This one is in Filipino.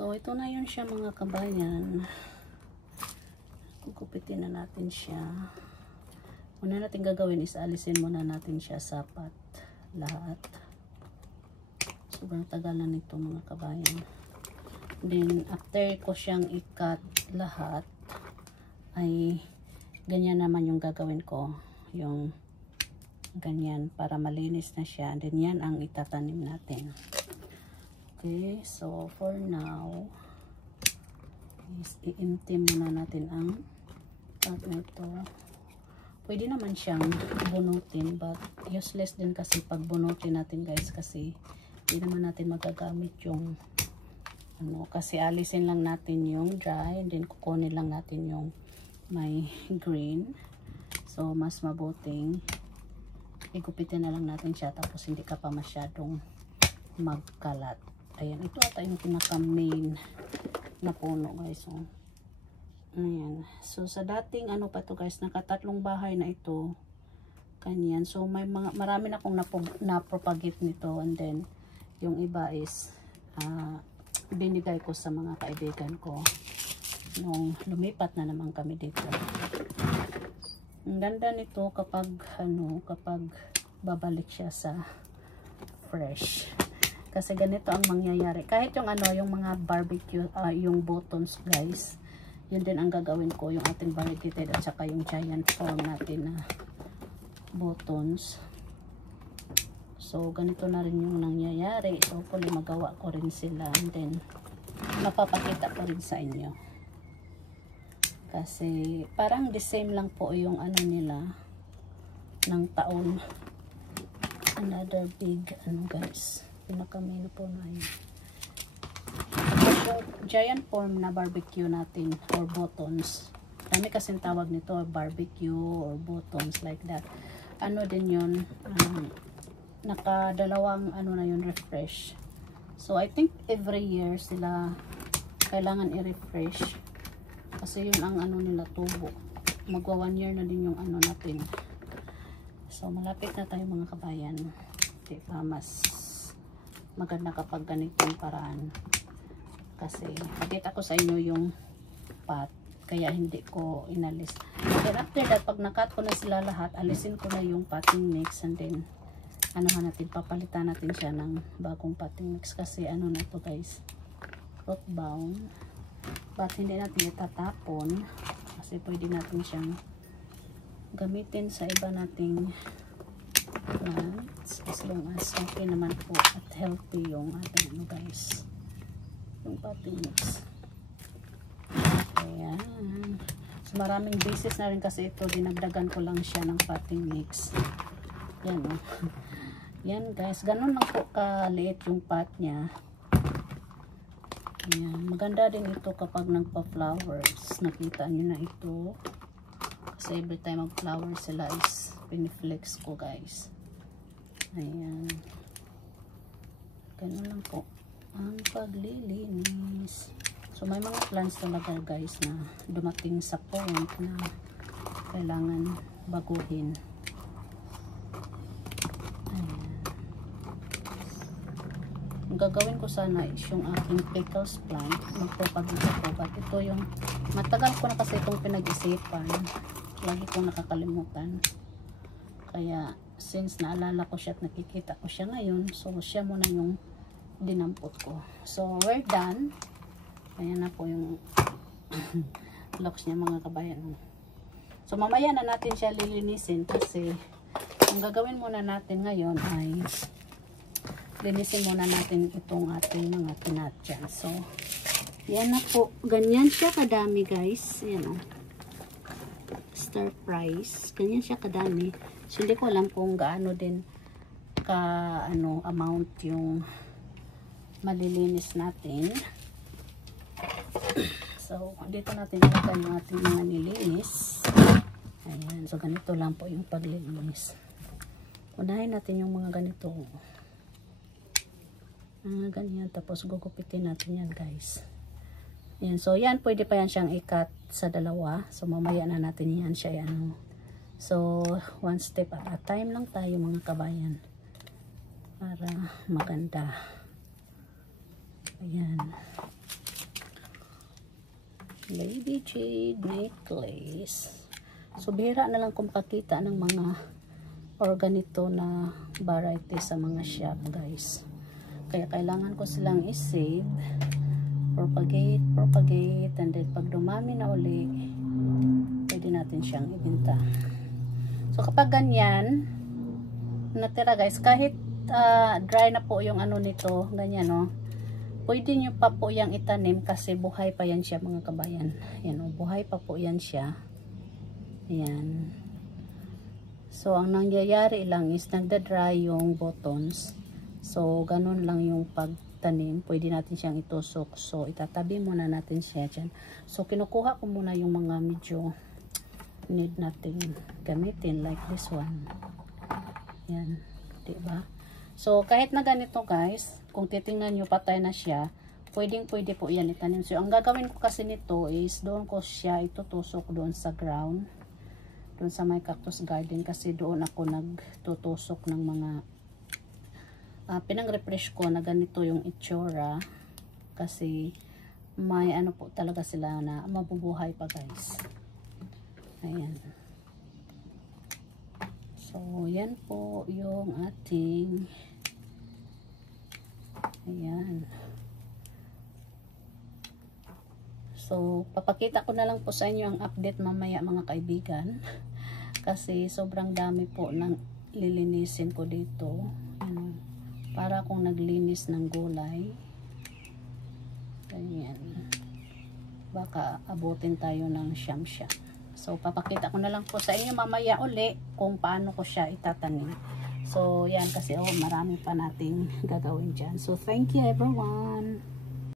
So, ito na yun siya mga kabayan. Gugupitin na natin siya. Una natin gagawin is alisin muna natin siya sa pat lahat. Sobrang tagal na nito mga kabayan. Then, after ko siyang i-cut lahat, ay ganyan naman yung gagawin ko. Yung ganyan, para malinis na siya. Then, yan ang itatanim natin. Okay, so for now, is i-empty muna natin ang part na ito. Pwede naman siyang bunutin, but useless din kasi pag bunutin natin guys, kasi hindi naman natin magagamit yung ano, kasi alisin lang natin yung dry, and then kukunin lang natin yung may green. So mas mabuting igupitin na lang natin siya, tapos hindi ka pa masyadong magkalat. Ayan, ito ata yung pinaka main na puno guys. So, ayan. So, sa dating ano pa to guys, nakatatlong bahay na ito. Kanyan. So, may mga, marami na akong napropagate nito. And then, yung iba is, binigay ko sa mga kaibigan ko. Nung lumipat na naman kami dito. Ang ganda nito kapag, ano, kapag babalik siya sa fresh. Kasi ganito ang mangyayari. Kahit yung ano, yung mga barbecue, yung buttons guys, yun din ang gagawin ko, yung ating variegated at saka yung giant form natin na buttons. So, ganito na rin yung nangyayari. So, hopefully magawa ko rin sila, and then mapapakita ko rin sa inyo. Kasi parang the same lang po yung ano nila ng taon. Another big ano guys, pinaka-main po na yun. Giant form na barbecue natin or buttons, dami kasing tawag nito, barbecue or buttons like that. Ano din yun, nakadalawang ano na yun, refresh. So I think every year sila kailangan i-refresh kasi yun ang ano nila, tubo. Magwa 1 year na din yung ano natin. So malapit na tayo mga kabayan. Diba, mas maganda kapag ganitong paraan. Kasi nakita ko sa inyo yung pot, kaya hindi ko inalis. Then after that, pag nakat ko na sila lahat, alisin ko na yung potting mix, and then ano natin, papalitan natin siya ng bagong potting mix. Kasi ano na to guys, root bound, but hindi natin itatapon kasi pwede natin siyang gamitin sa iba nating plants, as long as okay naman po at healthy yung ating ano guys, yung potting mix. Ayan. So maraming beses na rin kasi ito, dinagdagan ko lang siya ng potting mix. Yan o. Yan guys, ganun lang po kaliit yung pot nya. Ayan. Maganda din ito kapag nagpa-flowers. Nakita nyo na ito. Kasi every time mag-flower sila is piniflex ko guys. Ayan. Ganun lang po ang paglilinis. So may mga plants talaga guys na dumating sa point na kailangan baguhin. Ayan. Ang gagawin ko sana is yung aking pickles plant, magpapagisa ko, but ito yung matagal ko na kasi itong pinag-isipan, lagi kong nakakalimutan. Kaya since naalala ko siya at nakikita ko siya ngayon, so siya muna yung dinampot ko. So we're done. Ayan na po yung locks niya mga kabayan. So mamaya na natin siya lilinisin, kasi ang gagawin muna natin ngayon ay linisin muna natin itong ating mga tinatyan. So yan na po, ganyan siya kadami guys. Ayan o, star fries, ganyan siya kadami. So hindi ko alam kung gaano din ka ano amount yung malilinis natin. So dito natin ilagay yung ating mga nilinis. Ayan, so ganito lang po yung paglilinis. Unahin natin yung mga ganito, ganyan, tapos gugupitin natin yan guys. Ayan, so yan, pwede pa yan siyang i-cut sa dalawa. So mamaya na natin yan siya ano. So one step at a time lang tayo mga kabayan, para maganda. Ayan. Baby jade necklace. So, bihira na lang kung makakita ng mga ganito na variety sa mga shop, guys. Kaya kailangan ko silang i-save, propagate, and then pag dumami na uli, pwede natin siyang ibenta. So, kapag ganyan, natira guys, kahit dry na po yung ano nito, ganyan, no? Pwede nyo pa po yung itanim kasi buhay pa yan siya, mga kabayan. Yan, oh, buhay pa po yan siya. Yan. So, ang nangyayari lang is nagda-dry yung buttons. So, ganun lang yung pagtanim. Pwede natin siyang itusok. So, itatabi muna natin siya dyan. So, kinukuha ko muna yung mga medyo need natin gamitin like this one. Yan. Diba? So, kahit na ganito guys, kung titingnan nyo patay na siya, pwede po yan itanim. So, ang gagawin ko kasi nito is doon ko siya itutusok doon sa ground. Doon sa my cactus garden kasi doon ako nagtutusok ng mga pinang-refresh ko na ganito yung itsura kasi may ano po talaga sila na mabubuhay pa guys. Ayan. So, yan po yung ating ayan. So, papakita ko na lang po sa inyo ang update mamaya mga kaibigan. Kasi sobrang dami po ng lilinisin ko dito. Ano, para akong naglinis ng gulay. Ganyan. Baka abutin tayo ng siyam-siyam. So, papakita ko na lang po sa inyo mamaya uli kung paano ko siya itatanim. So, yan kasi marami pa nating gagawin dyan. So, thank you everyone.